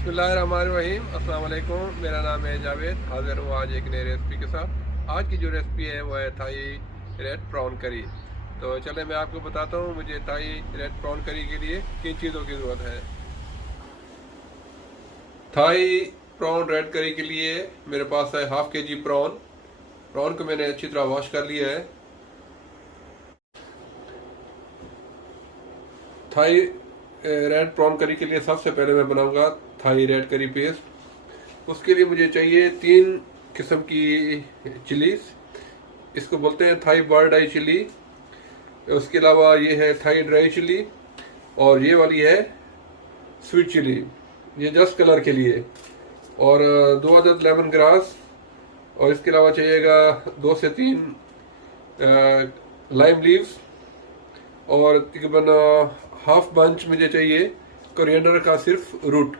बिस्मिल्लाहिर्रहमानिर्रहीम। अस्सलाम वालेकुम। मेरा नाम है जावेद। हाज़िर हूँ आज एक नई रेसिपी के साथ। आज की जो रेसिपी है वो है थाई रेड प्रॉन करी। तो चले मैं आपको बताता हूँ मुझे थाई रेड प्रॉन करी के लिए किन चीज़ों की ज़रूरत है। थाई प्रॉन रेड करी के लिए मेरे पास है हाफ के जी प्रॉन। प्रॉन को मैंने अच्छी तरह वॉश कर लिया है। थाई रेड प्रॉन करी के लिए सबसे पहले मैं बनाऊंगा थाई रेड करी पेस्ट। उसके लिए मुझे चाहिए 3 किस्म की चिलीज। इसको बोलते हैं थाई बर्ड आई चिली। उसके अलावा ये है थाई ड्राई चिली और ये वाली है स्वीट चिली। ये जस्ट कलर के लिए। और 2 अदद लेमन ग्रास। और इसके अलावा चाहिएगा 2 से 3 लाइम लीव्स। और तकरीबन हाफ बंच मुझे चाहिए कोरिएंडर का सिर्फ रूट।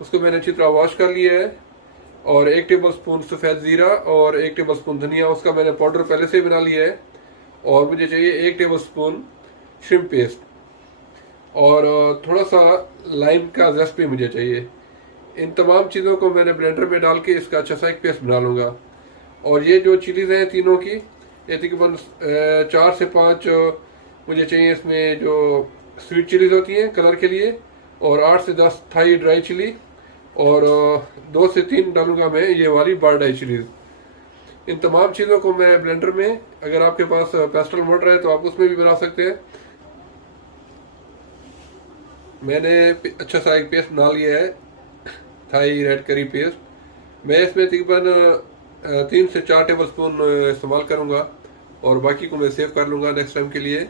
उसको मैंने अच्छी तरह वॉश कर लिया है। और 1 टेबल स्पून सफ़ेद ज़ीरा और 1 टेबल स्पून धनिया, उसका मैंने पाउडर पहले से ही बना लिया है। और मुझे चाहिए 1 टेबल स्पून श्रिम्प पेस्ट और थोड़ा सा लाइम का जस्ट भी मुझे चाहिए। इन तमाम चीज़ों को मैंने ब्लेंडर में डाल के इसका अच्छा सा एक पेस्ट बना लूँगा। और ये जो चिलीज़ हैं तीनों की, ये तकरीबन 4 से 5 मुझे चाहिए। इसमें जो स्वीट चिलीज़ होती हैं कलर के लिए, और 8 से 10 थाई ड्राई चिली, और 2 से 3 डालूंगा मैं ये वाली बर्ड आई चिलीज़। इन तमाम चीज़ों को मैं ब्लेंडर में, अगर आपके पास पेस्टल मोटर है तो आप उसमें भी बना सकते हैं। मैंने अच्छा सा एक पेस्ट बना लिया है थाई रेड करी पेस्ट। मैं इसमें तकरीबन 3 से 4 टेबल स्पून इस्तेमाल करूँगा और बाकी को मैं सेव कर लूँगा नेक्स्ट टाइम के लिए।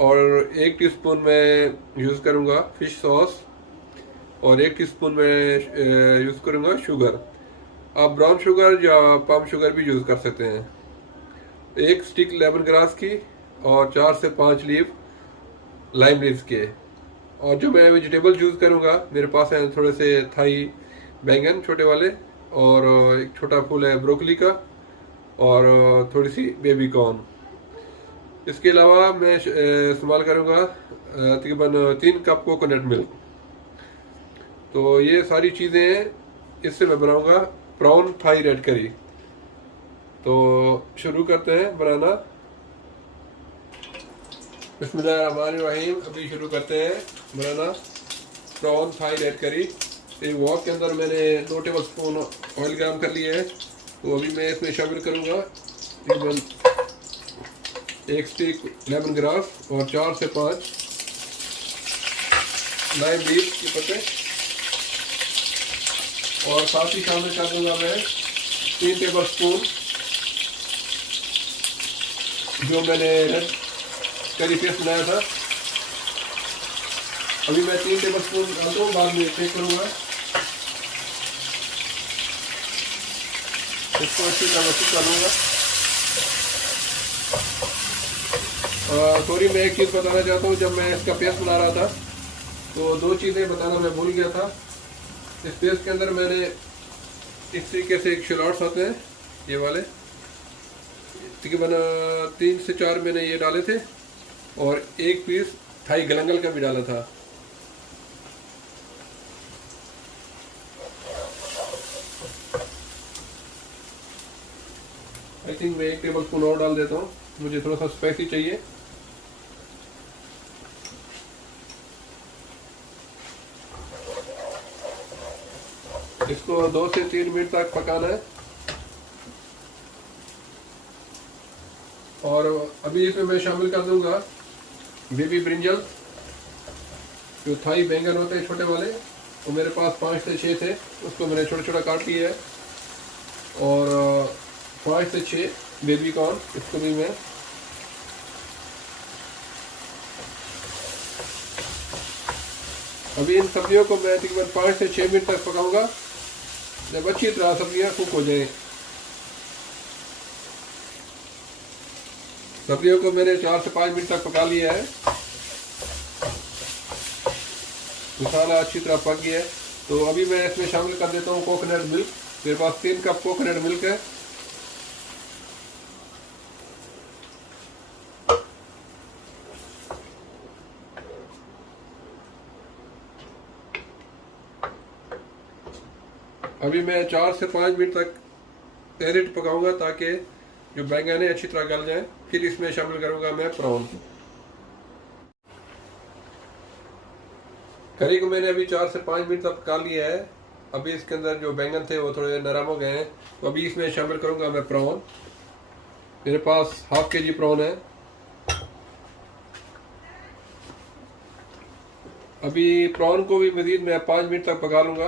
और 1 टीस्पून मैं यूज़ करूँगा फिश सॉस और 1 टीस्पून में यूज़ करूँगा शुगर। आप ब्राउन शुगर या पम शुगर भी यूज़ कर सकते हैं। 1 स्टिक लेमन ग्रास की और 4 से 5 लीव लाइम लीव्स के। और जो मैं वेजिटेबल यूज़ करूँगा, मेरे पास है थोड़े से थाई बैंगन छोटे वाले, और एक छोटा फूल है ब्रोकली का, और थोड़ी सी बेबी कॉर्न। इसके अलावा मैं इस्तेमाल करूँगा तकरीबन 3 कप कोकोनट मिल्क। तो ये सारी चीज़ें हैं, इससे मैं बनाऊँगा प्रॉन थाई रेड करी। तो शुरू करते हैं बनाना। बिस्मिल्लाहिर्रहमानिर्रहीम। अभी शुरू करते हैं बनाना प्रॉन थाई रेड करी। एक वॉक के अंदर मैंने 2 टेबल स्पून ऑयल गर्म कर लिया है। तो अभी मैं इसमें शामिल करूँगा तकरीबन 1 स्टिक लेमन ग्रास और 4 से 5 लाइम लीव के पत्ते। और साथ ही शामिल कर दूंगा मैं 3 टेबल स्पून जो मैंने रेड करी पेस्ट बनाया था। अभी मैं 3 टेबल स्पून डालता हूँ, बाद में चेक करूँगा। इसको अच्छी तरह मिक्स कर लूँगा। सॉरी, मैं एक चीज़ बताना चाहता हूँ। जब मैं इसका पेस्ट बना रहा था तो 2 चीज़ें बताना मैं भूल गया था। इस पेस्ट के अंदर मैंने इस तरीके से एक शैलोट्स आते हैं ये वाले, तकरीबन 3 से 4 मैंने ये डाले थे, और 1 पीस थाई गलंगल का भी डाला था। आई थिंक मैं 1 टेबल स्पून और डाल देता हूँ, मुझे थोड़ा सा स्पाइसी चाहिए। इसको 2 से 3 मिनट तक पकाना है। और अभी इसमें मैं शामिल कर दूंगा बेबी ब्रिंजल। जो थाई बैंगन होते हैं छोटे वाले, वो मेरे पास 5 से 6 थे, उसको मैंने छोटा छोटा काट लिया है। और 5 से 6 बेबी कॉर्न, इसको भी मैं अभी इन सब्जियों को मैं तकरीबन 5 से 6 मिनट तक पकाऊंगा, जब अच्छी तरह सब्जियां कुक हो जाए। सब्जियों को मैंने 4 से 5 मिनट तक पका लिया है। मसाला अच्छी तरह पक गया है। तो अभी मैं इसमें शामिल कर देता हूँ कोकोनट मिल्क। मेरे पास 3 कप कोकोनट मिल्क है। अभी मैं 4 से 5 मिनट तक एरिट पकाऊंगा ताकि जो बैंगन है अच्छी तरह गल जाए। फिर इसमें शामिल करूंगा मैं प्रॉन। करी को मैंने अभी 4 से 5 मिनट तक पका लिया है। अभी इसके अंदर जो बैंगन थे वो थोड़े नरम हो गए हैं, तो अभी इसमें शामिल करूंगा मैं प्रॉन। मेरे पास ½ kg प्रॉन है। अभी प्रॉन को भी मजीद मैं 5 मिनट तक पका लूंगा।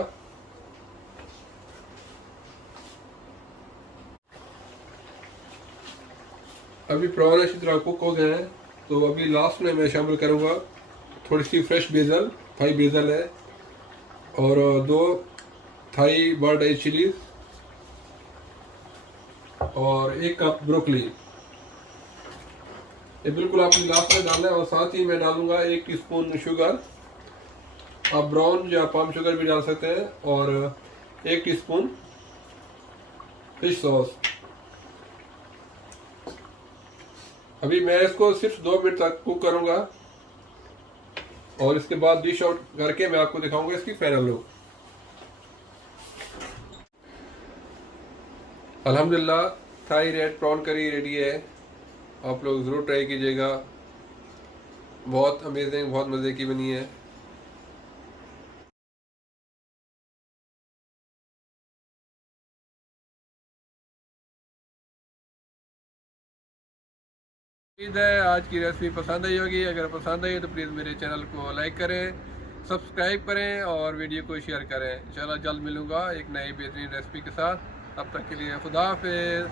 अभी प्रॉन अच्छी तरह कुक हो गए हैं, तो अभी लास्ट में मैं शामिल करूंगा थोड़ी सी फ्रेश बेसल, थाई बेसल है, और 2 थाई बर्ड आई चिलीज, और 1 कप ब्रोकली। ये बिल्कुल आपने लास्ट में डालना है। और साथ ही मैं डालूंगा 1 टीस्पून शुगर, आप ब्राउन या पाम शुगर भी डाल सकते हैं, और 1 टीस्पून फिश सॉस। अभी मैं इसको सिर्फ 2 मिनट तक कुक करूंगा, और इसके बाद डिश आउट करके मैं आपको दिखाऊंगा इसकी फाइनल लुक। अल्हम्दुलिल्लाह Thai red prawn curry ready है। आप लोग ज़रूर ट्राई कीजिएगा, बहुत अमेजिंग, बहुत मज़े की बनी है। उम्मीद है आज की रेसिपी पसंद आई होगी। अगर पसंद आई तो प्लीज़ मेरे चैनल को लाइक करें, सब्सक्राइब करें और वीडियो को शेयर करें। इंशाल्लाह जल्द मिलूँगा एक नई बेहतरीन रेसिपी के साथ। तब तक के लिए खुदा हाफिज़।